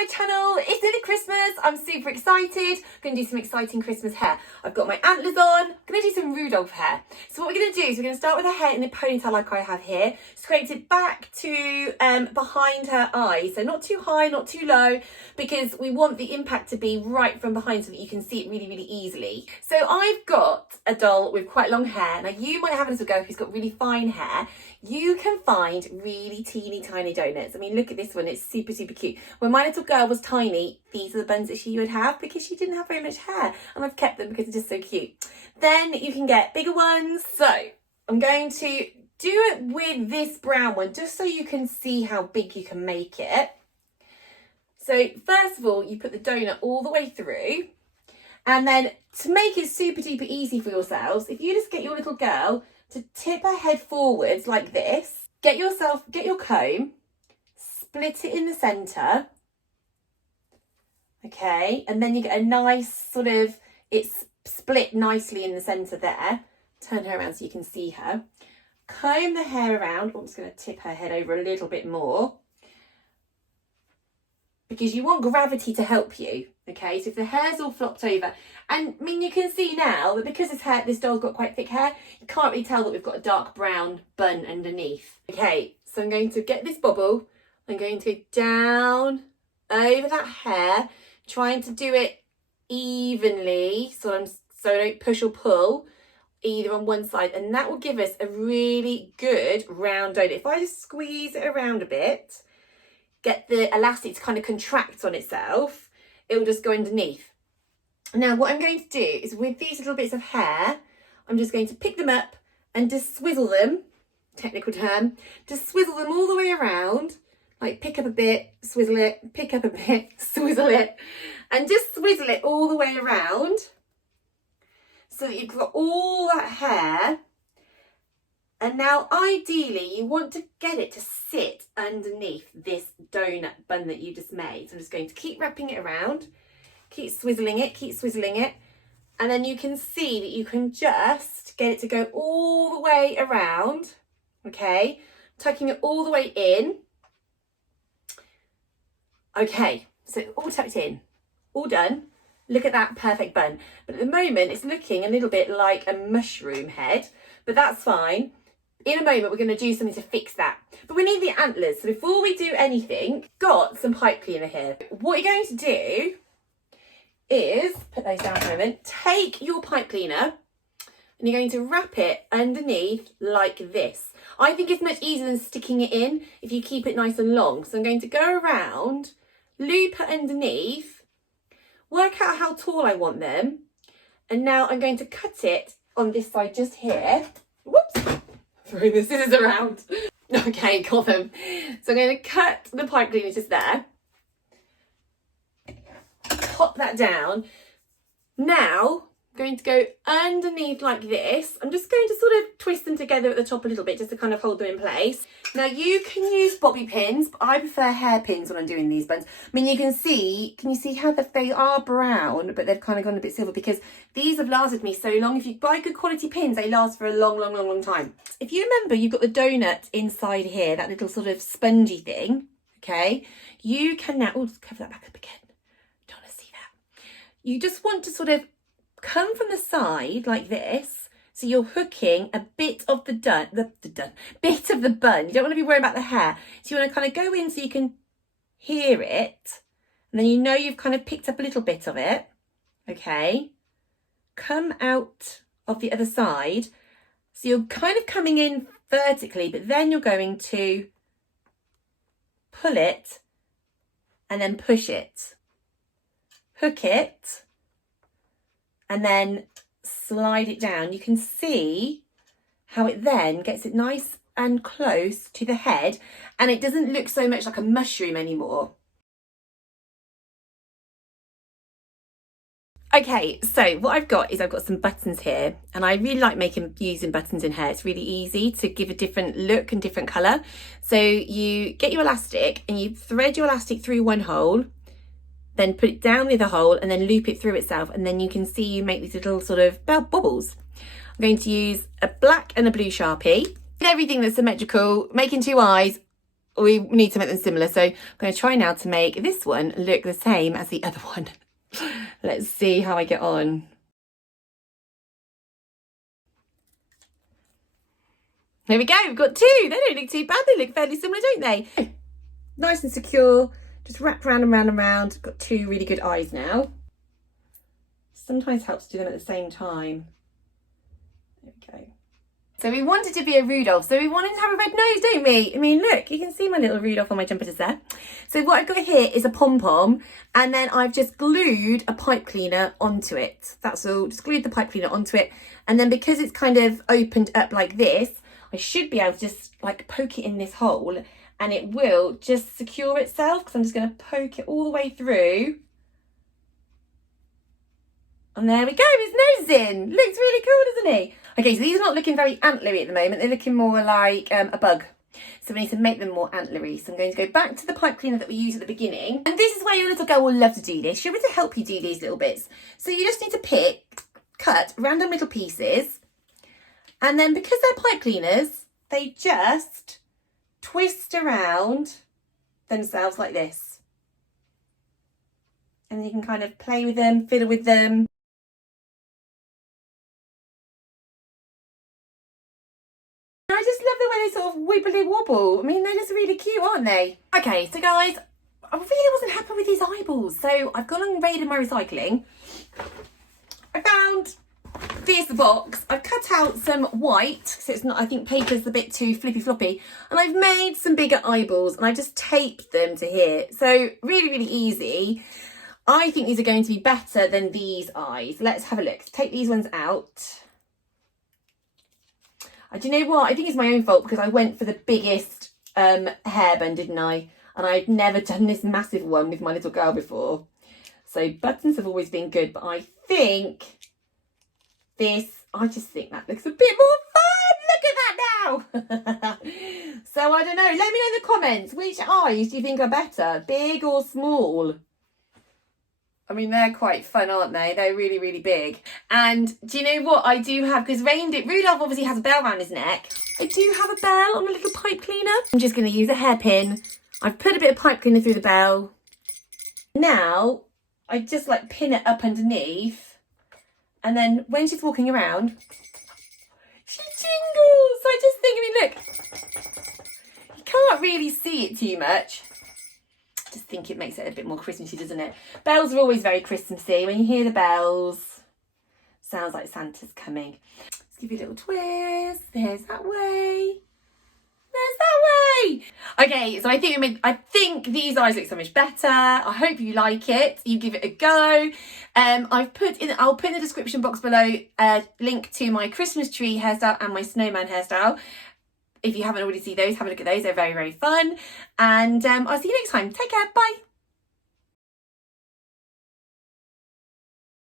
my channel. It's nearly Christmas. I'm super excited. I'm going to do some exciting Christmas hair. I've got my antlers on. I'm going to do some Rudolf hair. So what we're going to do is we're going to start with her hair in a ponytail like I have here. Scrape it back to behind her eyes. So not too high, not too low, because we want the impact to be right from behind so that you can see it really, really easily. So I've got a doll with quite long hair. Now you might have a little girl who's got really fine hair. You can find really teeny tiny donuts. I mean, look at this one. It's super, super cute. When my little girl was tiny, these are the buns that she would have because she didn't have very much hair. And I've kept them because they're just so cute. Then you can get bigger ones. So I'm going to do it with this brown one just so you can see how big you can make it. So first of all, you put the donut all the way through. And then to make it super duper easy for yourselves, if you just get your little girl to tip her head forwards like this, get your comb, split it in the centre, okay, and then you get a nice sort of, it's split nicely in the centre there. Turn her around so you can see her. Comb the hair around. I'm just going to tip her head over a little bit more because you want gravity to help you, okay? So if the hair's all flopped over, and I mean, you can see now that because this doll's got quite thick hair, you can't really tell that we've got a dark brown bun underneath. Okay, so I'm going to get this bobble. I'm going to go down over that hair, trying to do it evenly, so I don't push or pull either on one side, and that will give us a really good round donut. If I just squeeze it around a bit, get the elastic to kind of contract on itself, it will just go underneath. Now what I'm going to do is with these little bits of hair, I'm just going to pick them up and just swizzle them, technical term, just swizzle them all the way around, like pick up a bit, swizzle it, pick up a bit, swizzle it, and just swizzle it all the way around so that you've got all that hair. And now ideally you want to get it to sit underneath this donut bun that you just made. So I'm just going to keep wrapping it around, keep swizzling it. And then you can see that you can just get it to go all the way around, okay? Tucking it all the way in. Okay, so all tucked in, all done. Look at that perfect bun. But at the moment it's looking a little bit like a mushroom head, but that's fine. In a moment, we're going to do something to fix that. But we need the antlers. So before we do anything, got some pipe cleaner here. What you're going to do is, put those down for a moment, take your pipe cleaner and you're going to wrap it underneath like this. I think it's much easier than sticking it in if you keep it nice and long. So I'm going to go around, loop it underneath, work out how tall I want them. And now I'm going to cut it on this side just here. Whoops. Throwing the scissors around. Okay, got them. So I'm going to cut the pipe cleaner just there. Pop that down. Now I'm going to go underneath like this. I'm just going to sort of twist them together at the top a little bit just to kind of hold them in place. Now you can use bobby pins, but I prefer hairpins when I'm doing these buns. I mean, can you see how they are brown, but they've kind of gone a bit silver because these have lasted me so long. If you buy good quality pins, they last for a long time. If you remember, you've got the donut inside here, that little sort of spongy thing, okay? You can now, oh, just cover that back up again. Don't want to see that. You just want to sort of come from the side like this. So you're hooking a bit of the bit of the bun. You don't want to be worried about the hair. So you want to kind of go in so you can hear it. And then you know you've kind of picked up a little bit of it. Okay. Come out of the other side. So you're kind of coming in vertically, but then you're going to pull it and then push it. Hook it and then slide it down. You can see how it then gets it nice and close to the head and it doesn't look so much like a mushroom anymore. Okay, so what I've got some buttons here and I really like using buttons in hair. It's really easy to give a different look and different colour. So you get your elastic and you thread your elastic through one hole, then put it down the other hole and then loop it through itself, and then you can see you make these little sort of bubbles. I'm going to use a black and a blue Sharpie. Everything that's symmetrical, making two eyes, we need to make them similar. So I'm going to try now to make this one look the same as the other one. Let's see how I get on. There we go, we've got two. They don't look too bad. They look fairly similar, don't they? Nice and secure. Just wrap round and round and round. Got two really good eyes now. Sometimes helps to do them at the same time. There we go. So we wanted to be a Rudolph, so we wanted to have a red nose, don't we? I mean, look, you can see my little Rudolph on my jumper just there. So what I've got here is a pom-pom, and then I've just glued a pipe cleaner onto it. That's all, just glued the pipe cleaner onto it. And then because it's kind of opened up like this, I should be able to just like poke it in this hole and it will just secure itself, because I'm just going to poke it all the way through. And there we go, his nose in. Looks really cool, doesn't he? Okay, so these are not looking very antlery at the moment. They're looking more like a bug. So we need to make them more antlery. So I'm going to go back to the pipe cleaner that we used at the beginning. And this is where your little girl will love to do this. She'll be able to help you do these little bits. So you just need to cut random little pieces. And then because they're pipe cleaners, they just twist around themselves like this. And you can kind of play with them, fiddle with them. I just love the way they sort of wibbly wobble. I mean, they're just really cute, aren't they? Okay, so guys, I really wasn't happy with these eyeballs. So I've gone and raided my recycling. I found this box. I've cut out some white, so it's not, I think paper's a bit too flippy floppy, and I've made some bigger eyeballs and I just taped them to here. So really, really easy. I think these are going to be better than these eyes. Let's have a look. Take these ones out. Do you know what? I think it's my own fault because I went for the biggest hairband, didn't I? And I'd never done this massive one with my little girl before. So buttons have always been good, but I think I just think that looks a bit more fun. Look at that now. So I don't know. Let me know in the comments, which eyes do you think are better, big or small? I mean, they're quite fun, aren't they? They're really, really big. And do you know what I do have? Because Rudolph obviously has a bell around his neck. I do have a bell on a little pipe cleaner. I'm just going to use a hairpin. I've put a bit of pipe cleaner through the bell. Now, I just like pin it up underneath. And then when she's walking around, she jingles. So I just think, I mean, look, you can't really see it too much. Just think it makes it a bit more Christmassy, doesn't it? Bells are always very Christmassy. When you hear the bells, sounds like Santa's coming. Let's give you a little twist. There's that way. There's that way. Okay, so I think these eyes look so much better. I hope you like it. You give it a go. I'll put in the description box below a link to my Christmas tree hairstyle and my snowman hairstyle. If you haven't already seen those, have a look at those. They're very, very fun. And I'll see you next time. Take care. Bye.